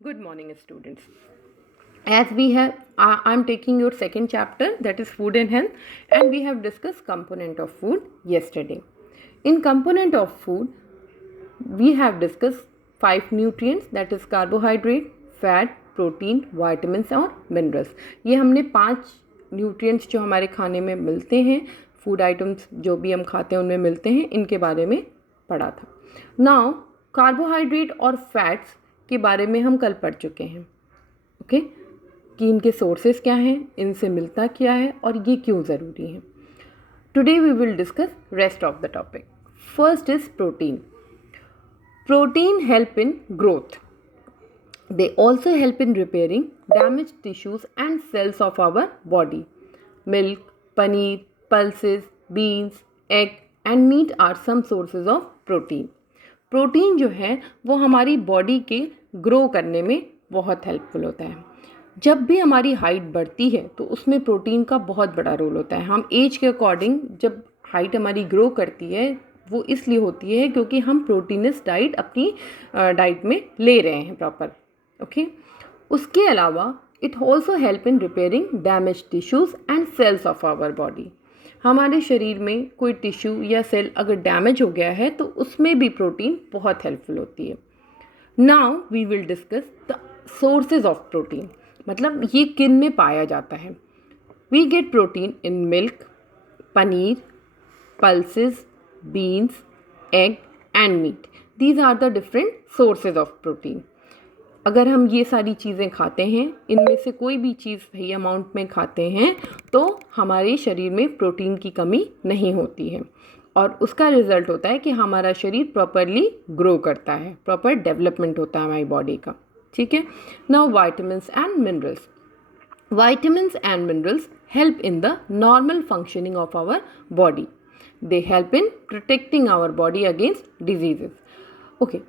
Good morning, students. As we have, I'm taking your second chapter, that is food and health, and we have discussed component of food yesterday. In component of food, we have discussed 5 nutrients, that is carbohydrate, fat, protein, vitamins और minerals. ये हमने 5 nutrients जो हमारे खाने में मिलते हैं, food items जो भी हम खाते हैं उनमें मिलते हैं, इनके बारे में पढ़ा था. नाउ कार्बोहाइड्रेट और फैट्स के बारे में हम कल पढ़ चुके हैं. ओके कि इनके सोर्सेस क्या हैं, इनसे मिलता क्या है और ये क्यों ज़रूरी है. Today we will discuss rest of the topic. First is protein. Protein help in growth. They also help in repairing damaged tissues and cells of our body. Milk, paneer, pulses, beans, egg and meat are some sources of protein. Protein जो है वो हमारी body के grow करने में बहुत helpful होता है. जब भी हमारी हाइट बढ़ती है तो उसमें प्रोटीन का बहुत बड़ा रोल होता है. हम एज के अकॉर्डिंग जब हाइट हमारी ग्रो करती है वो इसलिए होती है क्योंकि हम प्रोटीनस डाइट अपनी डाइट में ले रहे हैं प्रॉपर. ओके उसके अलावा it also help in repairing damage tissues and cells of our body. हमारे शरीर में कोई टिश्यू या सेल अगर डैमेज हो गया है तो उसमें भी प्रोटीन बहुत हेल्पफुल होती है. Now we will discuss the sources of protein, मतलब ये किन में पाया जाता है. We get protein in milk, paneer, pulses, beans, egg and meat. These are the different sources of protein. अगर हम ये सारी चीज़ें खाते हैं, इनमें से कोई भी चीज़ सही अमाउंट में खाते हैं तो हमारे शरीर में प्रोटीन की कमी नहीं होती है और उसका रिज़ल्ट होता है कि हमारा शरीर प्रॉपरली ग्रो करता है, प्रॉपर डेवलपमेंट होता है हमारी बॉडी का. ठीक है. Now vitamins and minerals. Vitamins and minerals help in the normal functioning of our body. They help in protecting our body against diseases. Okay.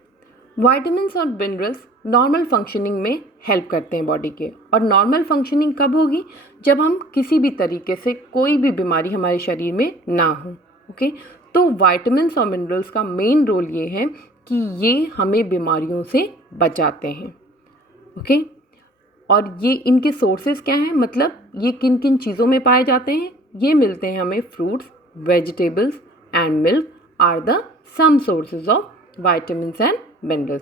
Vitamins और मिनरल्स नॉर्मल फंक्शनिंग में help करते हैं बॉडी के. और normal functioning कब होगी? जब हम किसी भी तरीके से कोई भी बीमारी हमारे शरीर में ना हो. ओके तो वाइटामिन्स और मिनरल्स का मेन रोल ये है कि ये हमें बीमारियों से बचाते हैं. ओके और ये इनके सोर्सेज क्या हैं, मतलब ये किन किन चीज़ों में पाए जाते हैं. ये मिलते हैं हमें fruits, vegetables and milk are the some sources of vitamins and minerals.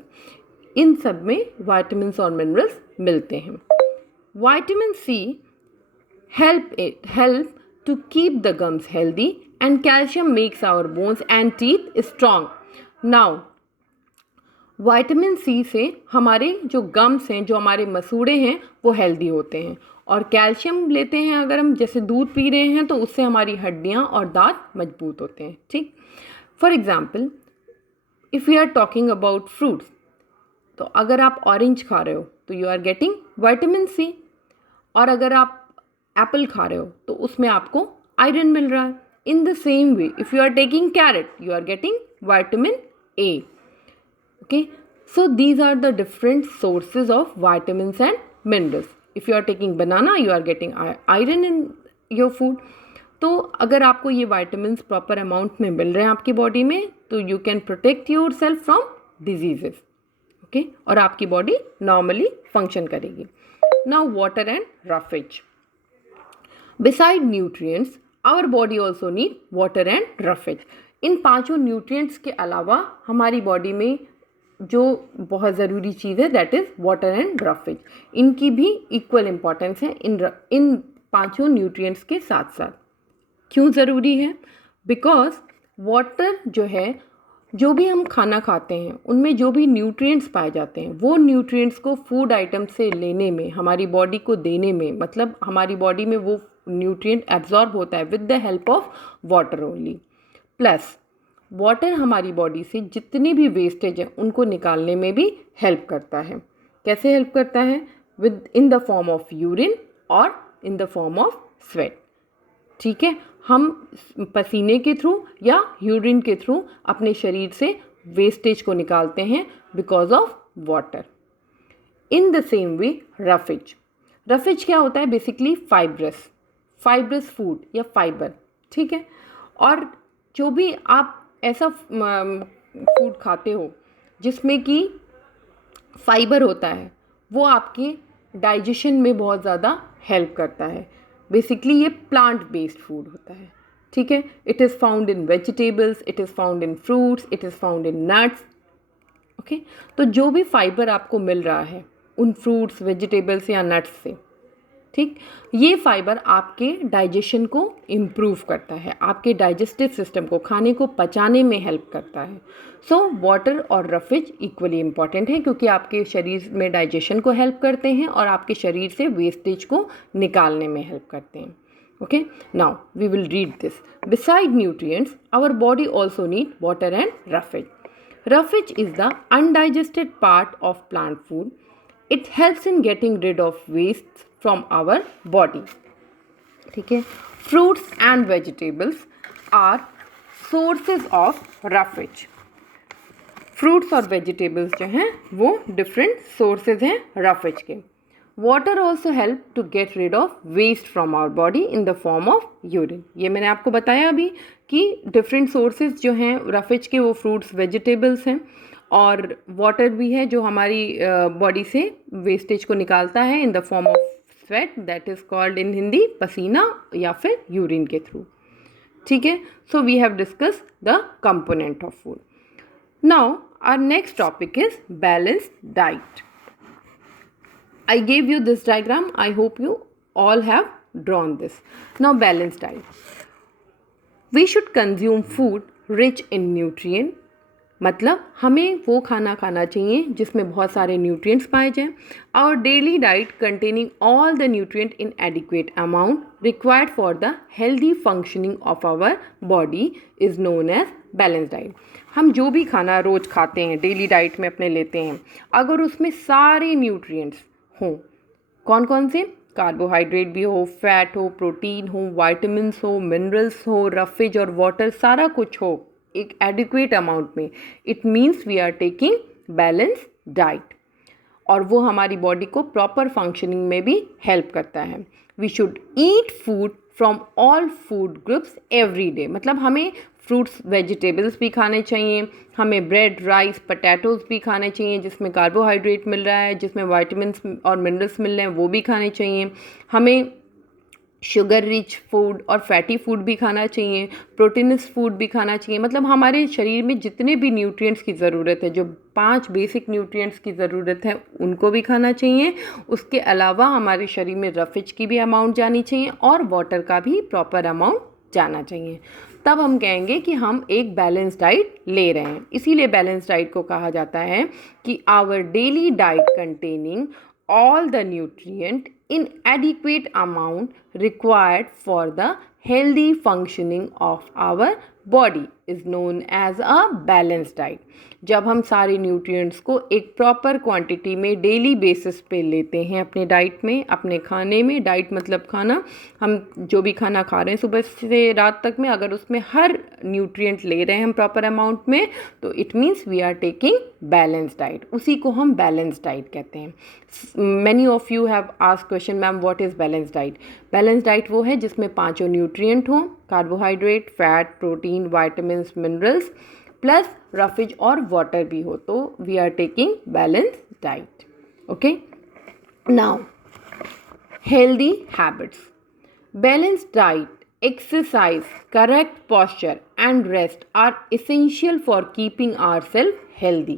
इन सब में वाइटामिन्स और मिनरल्स मिलते हैं. Vitamin C help to keep the gums healthy and calcium makes our bones and teeth strong. Now vitamin C से हमारे जो gums हैं, जो हमारे मसूड़े हैं वो हेल्दी होते हैं. और कैल्शियम लेते हैं अगर हम, जैसे दूध पी रहे हैं तो उससे हमारी हड्डियां और दांत मजबूत होते हैं. ठीक. For example if you are talking about fruits, तो अगर आप ऑरेंज खा रहे हो तो you are getting vitamin C. और अगर आप एप्पल खा रहे हो तो उसमें आपको आयरन मिल रहा है. In the same way if you are taking carrot you are getting vitamin A. Okay, so these are the different sources of vitamins and minerals. If you are taking banana, you are getting iron in your food. तो अगर आपको ये vitamins proper amount में मिल रहे हैं आपकी body में तो you can protect yourself from diseases. Okay, और आपकी बॉडी normally function करेगी. Now water and roughage. Beside nutrients, our body also need water and roughage. इन पांचों न्यूट्रिएंट्स के अलावा हमारी बॉडी में जो बहुत ज़रूरी चीज़ है that is water and roughage. इनकी भी इक्वल इम्पॉर्टेंस है इन पांचों न्यूट्रिएंट्स के साथ साथ. क्यों ज़रूरी है? बिकॉज वाटर जो है, जो भी हम खाना खाते हैं उनमें जो भी न्यूट्रिएंट्स पाए जाते हैं वो न्यूट्रिएंट्स को फूड आइटम से लेने में, हमारी बॉडी को देने में, मतलब हमारी बॉडी में वो न्यूट्रिएंट एब्जॉर्ब होता है with the help of water only. Plus water हमारी बॉडी से जितनी भी वेस्टेज है उनको निकालने में भी हेल्प करता है. कैसे हेल्प करता है? With in the form of urine और in the form of sweat. ठीक है, हम पसीने के थ्रू या यूरिन के थ्रू अपने शरीर से वेस्टेज को निकालते हैं because of water. In the same way roughage. Roughage क्या होता है? बेसिकली फाइब्रस फूड या फाइबर. ठीक है. और जो भी आप ऐसा फूड खाते हो जिसमें कि फाइबर होता है वो आपके डाइजेशन में बहुत ज़्यादा हेल्प करता है। बेसिकली ये प्लांट बेस्ड फूड होता है, ठीक है। It is found in vegetables, it is found in fruits, it is found in nuts, okay. तो जो भी फाइबर आपको मिल रहा है उन फ्रूट्स, वेजिटेबल्स या नट्स से, ठीक, ये फाइबर आपके डाइजेशन को इम्प्रूव करता है, आपके डाइजेस्टिव सिस्टम को, खाने को पचाने में हेल्प करता है। सो वाटर और रफेज इक्वली इम्पॉर्टेंट है क्योंकि आपके शरीर में डाइजेशन को हेल्प करते हैं और आपके शरीर से वेस्टेज को निकालने में हेल्प करते हैं। Okay, now we will read this. Beside nutrients, our body also need water and roughage. Roughage is the undigested part of plant food. It helps in getting rid of waste from our body. ठीक है, fruits and vegetables are sources of roughage. Fruits और vegetables जो हैं वो different sources हैं roughage के। Water also help to get rid of waste from our body in the form of urine. ये मैंने आपको बताया अभी कि डिफरेंट सोर्सेज जो हैं रफेज के वो फ्रूट्स वेजिटेबल्स हैं, और वाटर भी है जो हमारी बॉडी से वेस्टेज को निकालता है in the form of sweat, that is called in Hindi पसीना या फिर यूरिन के थ्रू। ठीक है, so we have discuss the component of food. Now our next topic is balanced diet. I gave you this diagram. I hope you all have drawn this. Now balanced diet. We should consume food rich in nutrient. मतलब हमें वो खाना खाना चाहिए जिसमें बहुत सारे nutrients पाए जाएं। Our daily diet containing all the nutrient in adequate amount required for the healthy functioning of our body is known as balanced diet. हम जो भी खाना रोज़ खाते हैं, डेली डाइट में अपने लेते हैं, अगर उसमें सारे न्यूट्रिएंट्स हों, कौन कौन से, कार्बोहाइड्रेट भी हो, फैट हो, प्रोटीन हो, वाइटामिन्स हो, मिनरल्स हो, रफेज और वाटर, सारा कुछ हो एक एडिक्वेट अमाउंट में, it means we are taking balance diet, और वो हमारी बॉडी को प्रॉपर फंक्शनिंग में भी हेल्प करता है। We should eat food from all food groups every day. मतलब हमें फ्रूट्स वेजिटेबल्स भी खाने चाहिए, हमें ब्रेड, राइस, पोटैटोज़ भी खाने चाहिए जिसमें कार्बोहाइड्रेट मिल रहा है, जिसमें वाइटामिन्स और मिनरल्स मिल रहे हैं, वो भी खाने चाहिए। हमें शुगर रिच फूड और फैटी फूड भी खाना चाहिए, प्रोटीनस फूड भी खाना चाहिए। मतलब हमारे शरीर में जितने भी न्यूट्रिएंट्स की ज़रूरत है, जो 5 बेसिक न्यूट्रिएंट्स की ज़रूरत है, उनको भी खाना चाहिए। उसके अलावा हमारे शरीर में रफेज की भी अमाउंट जानी चाहिए और वाटर का भी प्रॉपर अमाउंट जाना चाहिए। तब हम कहेंगे कि हम एक बैलेंस डाइट ले रहे हैं। इसीलिए बैलेंस डाइट को कहा जाता है कि our daily diet containing all the nutrient in adequate amount required for the healthy functioning of our body is known as a balanced diet. जब हम सारे न्यूट्रिएंट्स को एक प्रॉपर क्वांटिटी में डेली बेसिस पे लेते हैं अपने डाइट में, अपने खाने में, डाइट मतलब खाना, हम जो भी खाना खा रहे हैं सुबह से रात तक में, अगर उसमें हर न्यूट्रिएंट ले रहे हैं हम प्रॉपर अमाउंट में, तो it means we are taking balance diet. उसी को हम बैलेंस डाइट कहते हैं। Many of you have asked question, ma'am what is balance diet? Balance diet वो है जिसमें 5 न्यूट्रिएंट हों, carbohydrate, fat, protein, vitamins, minerals plus roughage और वाटर भी हो, तो we are taking balance diet. Okay, now healthy habits. Balance diet, exercise, correct posture and rest are essential for keeping ourselves healthy.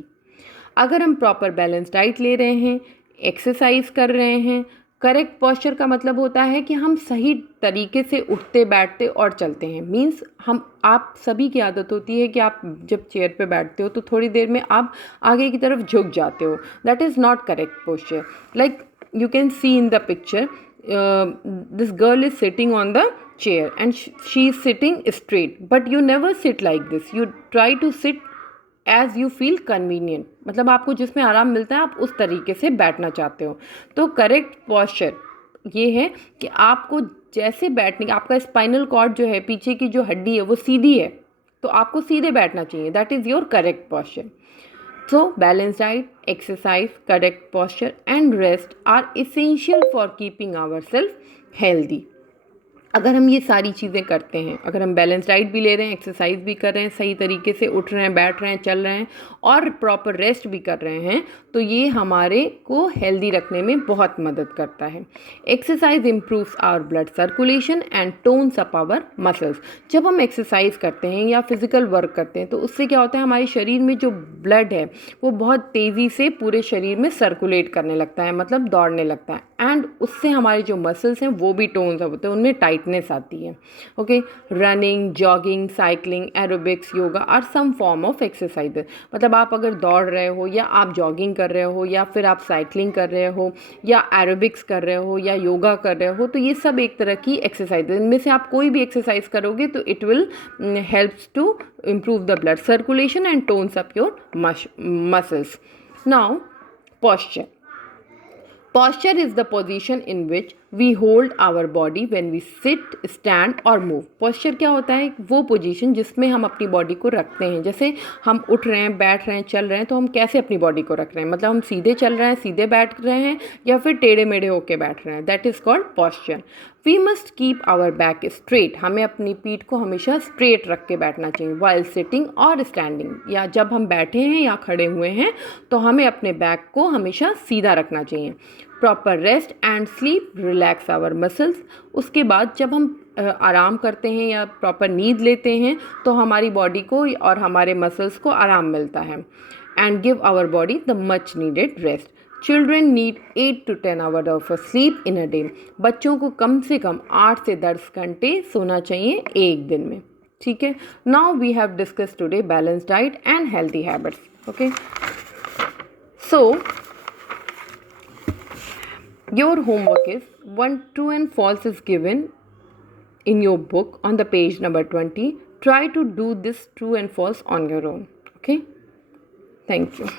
अगर हम proper balance diet ले रहे हैं, exercise कर रहे हैं, करेक्ट पॉस्चर का मतलब होता है कि हम सही तरीके से उठते बैठते और चलते हैं। मीन्स आप सभी की आदत होती है कि आप जब चेयर पे बैठते हो तो थोड़ी देर में आप आगे की तरफ झुक जाते हो, that is not correct posture. Like you can see in the picture, this girl is sitting on the chair and she is sitting straight, but you never sit like this. You try to sit as you feel convenient. मतलब आपको जिसमें आराम मिलता है आप उस तरीके से बैठना चाहते हो। तो करेक्ट पॉस्चर ये है कि आपको जैसे बैठने का, आपका स्पाइनल कॉर्ड जो है, पीछे की जो हड्डी है वो सीधी है, तो आपको सीधे बैठना चाहिए, that is your correct posture. So, balanced diet, exercise, correct posture and rest are essential for keeping ourselves healthy. अगर हम ये सारी चीज़ें करते हैं, अगर हम बैलेंस डाइट भी ले रहे हैं, एक्सरसाइज भी कर रहे हैं, सही तरीके से उठ रहे हैं, बैठ रहे हैं, चल रहे हैं और प्रॉपर रेस्ट भी कर रहे हैं, तो ये हमारे को हेल्दी रखने में बहुत मदद करता है। Exercise improves our blood circulation and tones up our muscles. जब हम एक्सरसाइज करते हैं या फिजिकल वर्क करते हैं तो उससे क्या होता है, हमारे शरीर में जो ब्लड है वो बहुत तेज़ी से पूरे शरीर में सर्कुलेट करने लगता है, मतलब दौड़ने लगता है, एंड उससे हमारे जो मसल्स हैं वो भी टोन्स अप होते हैं, उनमें टाइटनेस आती है। Okay, running, jogging, cycling, aerobics, yoga are some form of exercise. मतलब आप अगर दौड़ रहे हो या आप जॉगिंग कर रहे हो या फिर आप साइकिलिंग कर रहे हो या एरोबिक्स कर रहे हो या योगा कर रहे हो, तो ये सब एक तरह की एक्सरसाइज है। इनमें से आप कोई भी एक्सरसाइज करोगे तो it will helps to improve the blood circulation and tones up your muscles. Now, posture. Posture is the position in which we hold our body when we sit, stand or move. Posture क्या होता है, वो position जिसमें हम अपनी body को रखते हैं। जैसे हम उठ रहे हैं, बैठ रहे हैं, चल रहे हैं, तो हम कैसे अपनी बॉडी को रख रहे हैं, मतलब हम सीधे चल रहे हैं, सीधे बैठ रहे हैं या फिर टेढ़े मेढ़े होके बैठ रहे हैं, that is called posture. We must keep our back straight. हमें अपनी पीठ को हमेशा स्ट्रेट रख के बैठना चाहिए वाइल सिटिंग और स्टैंडिंग, या जब हम बैठे हैं या खड़े हुए हैं तो हमें अपने बैक को हमेशा सीधा रखना चाहिए। Proper rest and sleep relax our muscles. उसके बाद जब हम आराम करते हैं या प्रॉपर नींद लेते हैं तो हमारी बॉडी को और हमारे मसल्स को आराम मिलता है। And give our body the much needed rest. Children need 8 to 10 hour of sleep in a day. बच्चों को कम से कम 8 से 10 घंटे सोना चाहिए एक दिन में। ठीक है, now we have discuss today balance diet and healthy habits. Okay, so your homework is 1 true and false is given in your book on the page number 20. Try to do this true and false on your own. Okay, thank you.